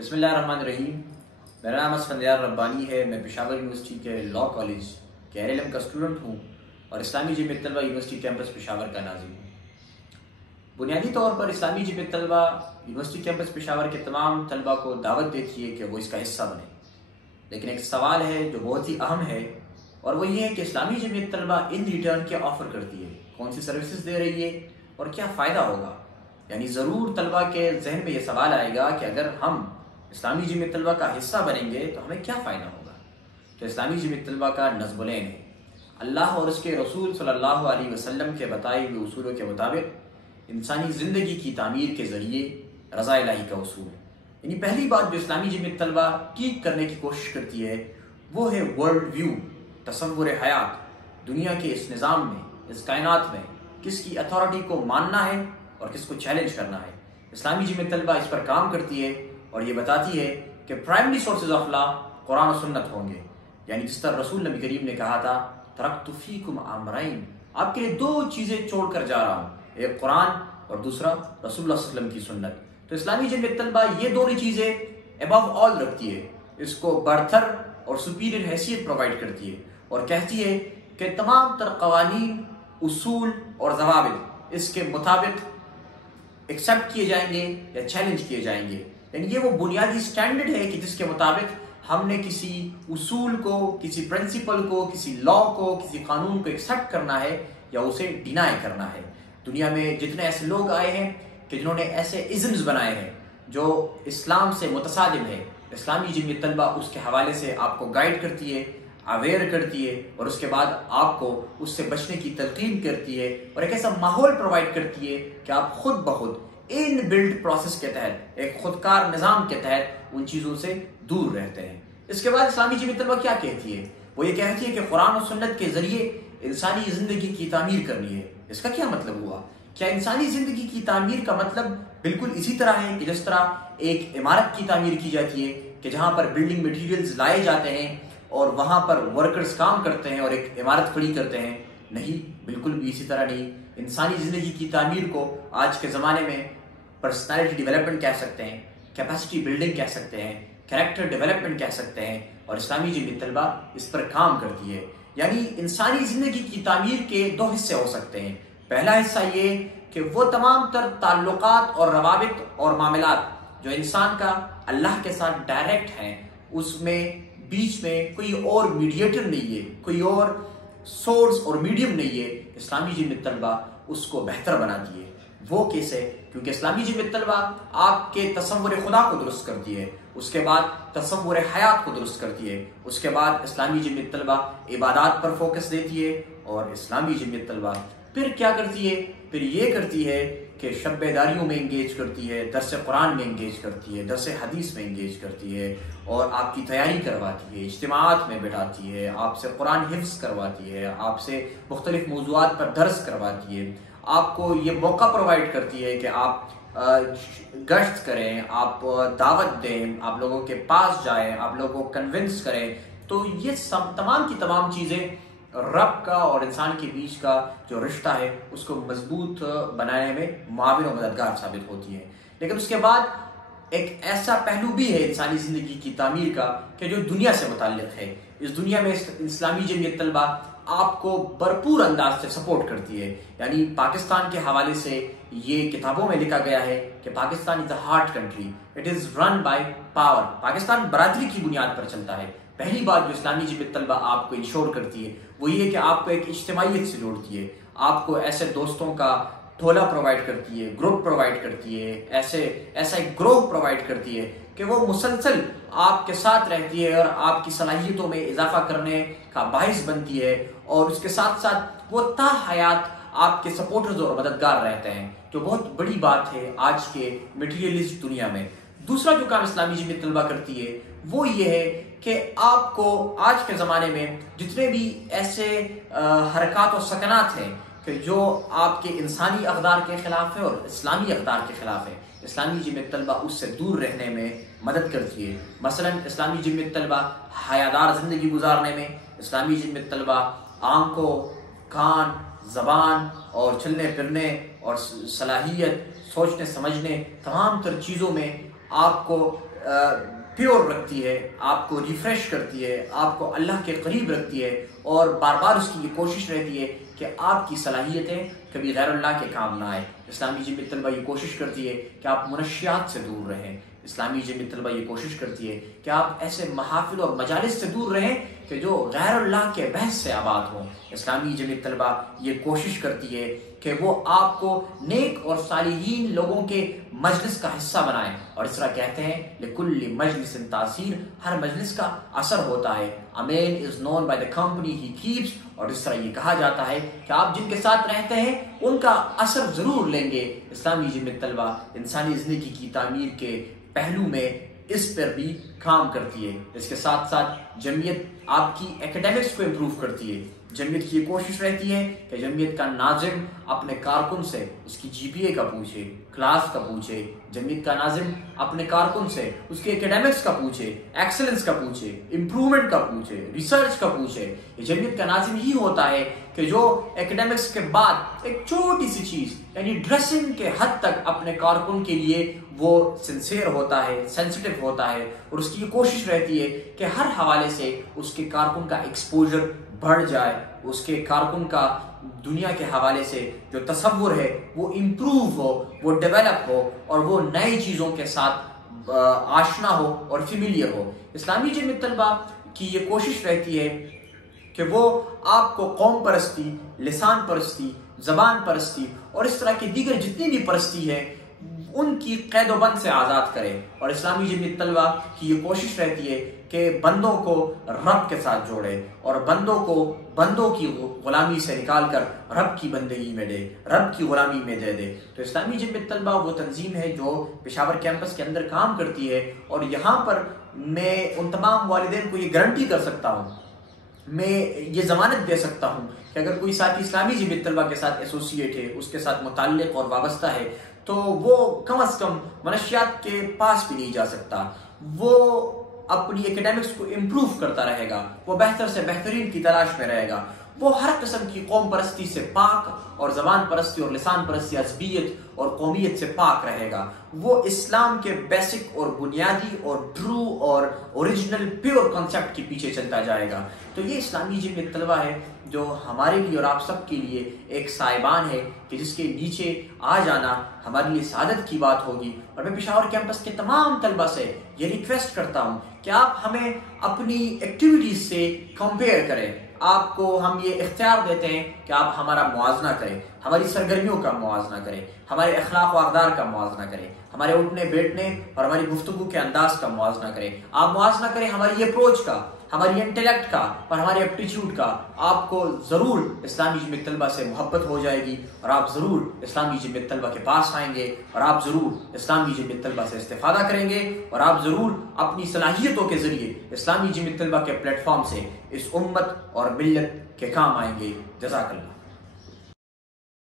बिस्मिल्लाहिर्रहमानिर्रहीम। मेरा नाम असफंदियार रब्बानी है। मैं पेशावर यूनिवर्सिटी के लॉ कॉलेज के LLM का स्टूडेंट हूँ और इस्लामी जमीयत तलबा यूनिवर्सिटी कैंपस पेशावर का नाज़िम हूँ। बुनियादी तौर पर इस्लामी जमीयत तलबा यूनिवर्सिटी कैंपस पेशावर के तमाम तलबा को दावत देती है कि वो इसका हिस्सा बने, लेकिन एक सवाल है जो बहुत ही अहम है और वो ये है कि इस्लामी जमीयत तलबा इन रिटर्न क्या ऑफ़र करती है, कौन सी सर्विसेज दे रही है और क्या फ़ायदा होगा। यानी ज़रूर तलबा के जहन में ये सवाल आएगा कि अगर हम इस्लामी जमीयत तलबा का हिस्सा बनेंगे तो हमें क्या फ़ायदा होगा। तो इस्लामी जमीयत तलबा का नज़्मुलैन है, अल्लाह और उसके रसूल सल्लल्लाहु अलैहि वसल्लम के बताए हुए उसूलों के मुताबिक इंसानी ज़िंदगी की तामीर के ज़रिए रज़ा इलाही का उसूल है। यानी पहली बात जो इस्लामी जमीयत तलबा ठीक करने की कोशिश करती है वो है वर्ल्ड व्यू, तसव्वुर हयात। दुनिया के इस निज़ाम में, इस कायनात में किसकी अथॉरिटी को मानना है और किसको चैलेंज करना है। इस्लामी जमीयत तलबा इस पर काम करती है और ये बताती है कि primary sources of law Quran और सुन्नत होंगे। यानी जिस तरह रसूल नबी करीम ने कहा था, तरक्तु फीकुम अमरैन, आपके लिए दो चीज़ें छोड़ कर जा रहा हूँ, एक कुरान और दूसरा रसूलुल्लाह सल्लल्लाहु अलैहि वसल्लम की सुन्नत। तो इस्लामी जमीयत तलबा ये दोनों चीज़ें अबव ऑल रखती है, इसको बरतर और सुपीरियर हैसियत प्रोवाइड करती है और कहती है कि तमाम तर कवानीन, उसूल और ज़वाबित इसके मुताबिक एक्सेप्ट किए जाएंगे या चैलेंज किए जाएंगे। यानी ये वो बुनियादी स्टैंडर्ड है कि जिसके मुताबिक हमने किसी उसूल को, किसी प्रिंसिपल को, किसी लॉ को, किसी कानून को एक्सेप्ट करना है या उसे डिनाई करना है। दुनिया में जितने ऐसे लोग आए हैं कि जिन्होंने ऐसे इज़म्स बनाए हैं जो इस्लाम से मुतसादिम है, इस्लामी जमीयत तलबा उसके हवाले से आपको गाइड करती है, अवेयर करती है और उसके बाद आपको उससे बचने की तलकीन करती है और एक ऐसा माहौल प्रोवाइड करती है कि आप खुद ब खुद इन बिल्ड प्रोसेस के तहत, एक खुदकार निज़ाम के तहत उन चीज़ों से दूर रहते हैं। इसके बाद इस्लामी जमीयत तलबा क्या कहती है? वो ये कहती है कि कुरान और सुन्नत के ज़रिए इंसानी ज़िंदगी की तामीर करनी है। इसका क्या मतलब हुआ? क्या इंसानी ज़िंदगी की तामीर का मतलब बिल्कुल इसी तरह है कि जिस तरह एक इमारत की तामीर की जाती है कि जहाँ पर बिल्डिंग मटीरियल्स लाए जाते हैं और वहाँ पर वर्कर्स काम करते हैं और एक इमारत खड़ी करते हैं? नहीं, बिल्कुल भी इसी तरह नहीं। इंसानी ज़िंदगी की तामीर को आज के ज़माने में पर्सनैलिटी डेवलपमेंट कह सकते हैं, कैपेसिटी बिल्डिंग कह सकते हैं, कैरेक्टर डेवलपमेंट कह सकते हैं और इस्लामी जमीयत तलबा इस पर काम करती है। यानी इंसानी ज़िंदगी की तामीर के दो हिस्से हो सकते हैं। पहला हिस्सा ये कि वो तमाम तर ताल्लुकात और रवाबित और मामलात जो इंसान का अल्लाह के साथ डायरेक्ट हैं, उसमें बीच में कोई और मीडिएटर नहीं है, कोई और सोर्स और मीडियम नहीं है। इस्लामी जमीयत तलबा उसको बेहतर बनाती है। वो कैसे? क्योंकि इस्लामी जमीयत तलबा आपके तसव्वुर खुदा को दुरुस्त करती है, उसके बाद तसव्वुर हयात को दुरुस्त करती है, उसके बाद इस्लामी जमीयत तलबा इबादत पर फोकस देती है और इस्लामी जमीयत तलबा फिर क्या करती है? फिर ये करती है कि शब-ए-दारियों में इंगेज करती है, दर्स कुरान में इंगेज करती है, दर्स हदीस में इंगेज करती है और आपकी तैयारी करवाती है, इज्तिमाआत में बैठाती है, आपसे कुरान हिफ्ज़ करवाती है, आपसे मुख्तलिफ मौज़ूआत पर दर्स करवाती है, आपको ये मौका प्रोवाइड करती है कि आप गश्त करें, आप दावत दें, आप लोगों के पास जाएं, आप लोगों को कन्विंस करें। तो ये सब तमाम की तमाम चीज़ें रब का और इंसान के बीच का जो रिश्ता है उसको मजबूत बनाने में मुआविन और मददगार साबित होती है। लेकिन उसके बाद एक ऐसा पहलू भी है इंसानी ज़िंदगी की तामीर का कि जो दुनिया से मुताल्लिक़ है। इस दुनिया में इस्लामी जमीयत तलबा आपको भरपूर अंदाज से सपोर्ट करती है। यानी पाकिस्तान के हवाले से ये किताबों में लिखा गया है कि Pakistan is a hard country, it is run by power. Pakistan बरादरी की बुनियाद पर चलता है। पहली बात जो इस्लामी जमीयत तलबा आपको इंश्योर करती है वो ये कि आपको एक इज्तिमाइयत से जोड़ती है, आपको ऐसे दोस्तों का टोला प्रोवाइड करती है, ग्रुप प्रोवाइड करती है, ऐसा एक ग्रोह प्रोवाइड करती है कि वो मुसलसल आपके साथ रहती है और आपकी सलाहियतों में इजाफा करने का बाइस बनती है और उसके साथ साथ वो ता हयात आपके सपोर्टर्स और मददगार रहते हैं, जो बहुत बड़ी बात है आज के मटीरियलिस्ट दुनिया में। दूसरा जो काम इस्लामी जमीयत तलबा करती है वो ये है कि आपको आज के ज़माने में जितने भी ऐसे हरकत और सकनात हैं कि जो आपके इंसानी अक़दार के ख़िलाफ़ है और इस्लामी अक़दार के ख़िलाफ़ है, इस्लामी जमीयत तलबा उससे दूर रहने में मदद करती है। मसलन इस्लामी जमीयत तलबा हयादार ज़िंदगी गुजारने में, इस्लामी जमीयत तलबा आँखों, कान, ज़बान और चलने फिरने और सलाहियत, सोचने समझने, तमाम तर चीज़ों में आपको پیور رکھتی ہے، آپ کو ریفریش کرتی ہے، آپ کو اللہ کے قریب رکھتی ہے، اور بار بار اس کی یہ کوشش رہتی ہے کہ آپ کی صلاحیتیں کبھی غیر اللہ کے کام نہ آئے۔ اسلامی جمعیت طلبہ یہ کوشش کرتی ہے کہ آپ منشیات سے دور رہیں۔ اسلامی جمعیت طلبہ یہ کوشش کرتی ہے کہ آپ ایسے محافل اور مجالس سے دور رہیں کہ جو غیر اللہ کے بحث سے آباد ہوں۔ اسلامی جمعیت طلبہ یہ کوشش کرتی ہے کہ وہ آپ کو نیک اور صالحین لوگوں کے مجلس کا حصہ بنائیں، اور اس طرح کہتے ہیں لِكُلِّ مجلس تاثیر، ہر مجلس کا اثر ہوتا ہے۔ A man is known by the company he keeps، اور اس طرح یہ کہا جاتا ہے کہ آپ جن کے ساتھ رہتے ہیں ان کا اثر ضرور لیں گے۔ اسلامی جمعیت طلبہ انسانی زندگی کی تعمیر کے پہلو میں اس پر بھی کام کرتی ہے۔ اس کے ساتھ ساتھ جمعیت آپ کی ایکیڈیمکس کو امپروو کرتی ہے۔ جمعیت کی یہ کوشش رہتی ہے کہ جمعیت کا ناظم اپنے کارکن سے اس کی GPA کا پوچھے، کلاس کا پوچھے۔ جمعیت کا ناظم اپنے کارکن سے اس کے ایکیڈیمکس کا پوچھے، ایکسلنس کا پوچھے، امپروومنٹ کا پوچھے، ریسرچ کا پوچھے۔ یہ جمعیت کا ناظم ہی ہوتا ہے کہ جو ایکیڈیمکس کے بعد ایک چھوٹی سی چیز یعنی ڈریسنگ کے حد تک اپنے کارکن کے لیے وہ سنسیئر ہوتا ہے، سینسٹیو ہوتا ہے، اور اس کی یہ کوشش رہتی ہے کہ ہر حوالے سے اس کے کارکن کا ایکسپوجر بڑھ جائے، اس کے کارکن کا دنیا کے حوالے سے جو تصور ہے وہ امپروو ہو، وہ ڈیولپ ہو، اور وہ نئی چیزوں کے ساتھ آشنا ہو اور فیملیئر ہو۔ اسلامی جمعیت طلبہ کی یہ کوشش رہتی ہے کہ وہ آپ کو قوم پرستی، لسان پرستی، زبان پرستی اور اس طرح کی دیگر جتنی بھی پرستی ہے ان کی قید و بند سے آزاد کرے، اور اسلامی جمعیت طلبہ کی یہ کوشش رہتی ہے کہ بندوں کو رب کے ساتھ جوڑے، اور بندوں کو بندوں کی غلامی سے نکال کر رب کی بندگی میں دے، رب کی غلامی میں دے دے۔ تو اسلامی جمعیت طلبہ وہ تنظیم ہے جو پشاور کیمپس کے اندر کام کرتی ہے، اور یہاں پر میں ان تمام والدین کو یہ گارنٹی کر سکتا ہوں، میں یہ ضمانت دے سکتا ہوں کہ اگر کوئی ساتھی اسلامی جمعیت طلبہ کے ساتھ ایسوسیٹ ہے، اس کے ساتھ متعلق اور وابستہ ہے، تو وہ کم از کم منشیات کے پاس بھی نہیں جا سکتا۔ وہ اپنی ایکیڈیمکس کو امپروو کرتا رہے گا، وہ بہتر سے بہترین کی تلاش میں رہے گا، وہ ہر قسم کی قوم پرستی سے پاک اور زبان پرستی اور لسان پرستی، عصبیت اور قومیت سے پاک رہے گا۔ وہ اسلام کے بیسک اور بنیادی اور ٹرو اور اوریجنل پیور کنسیپٹ کے پیچھے چلتا جائے گا۔ تو یہ اسلامی جمعیت طلبہ ہے جو ہمارے لیے اور آپ سب کے لیے ایک سائبان ہے کہ جس کے نیچے آ جانا ہمارے لیے سعادت کی بات ہوگی۔ اور میں پشاور کیمپس کے تمام طلبہ سے یہ ریکویسٹ کرتا ہوں کہ آپ ہمیں اپنی ایکٹیویٹیز سے کمپیئر کریں۔ آپ کو ہم یہ اختیار دیتے ہیں کہ آپ ہمارا موازنہ کریں، ہماری سرگرمیوں کا موازنہ کریں، ہمارے اخلاق و اقدار کا موازنہ کریں، ہمارے اٹھنے بیٹھنے اور ہماری گفتگو کے انداز کا موازنہ کریں۔ آپ موازنہ کریں ہماری اپروچ کا، ہماری انٹیلیکٹ کا اور ہمارے ایپٹیچیوڈ کا۔ آپ کو ضرور اسلامی جمعیت طلبہ سے محبت ہو جائے گی، اور آپ ضرور اسلامی جمعیت طلبہ کے پاس آئیں گے، اور آپ ضرور اسلامی جمعیت طلبہ سے استفادہ کریں گے، اور آپ ضرور اپنی صلاحیتوں کے ذریعے اسلامی جمعیت طلبہ کے پلیٹ فارم سے اس امت اور ملت کے کام آئیں گے۔ جزاک اللہ۔